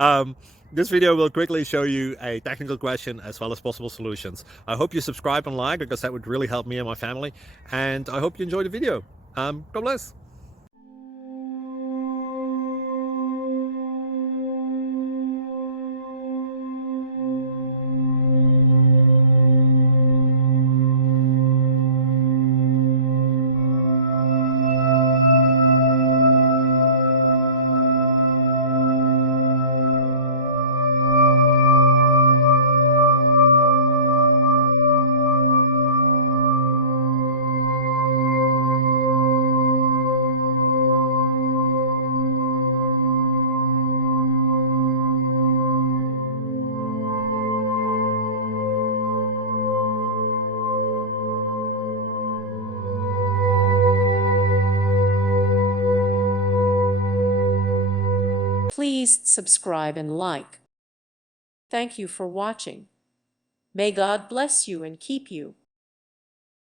um, this video will quickly show you a technical question as well as possible solutions. I hope you subscribe and like because that would really help me and my family. And I hope you enjoy the video. God bless. Please subscribe and like. Thank you for watching. May God bless you and keep you.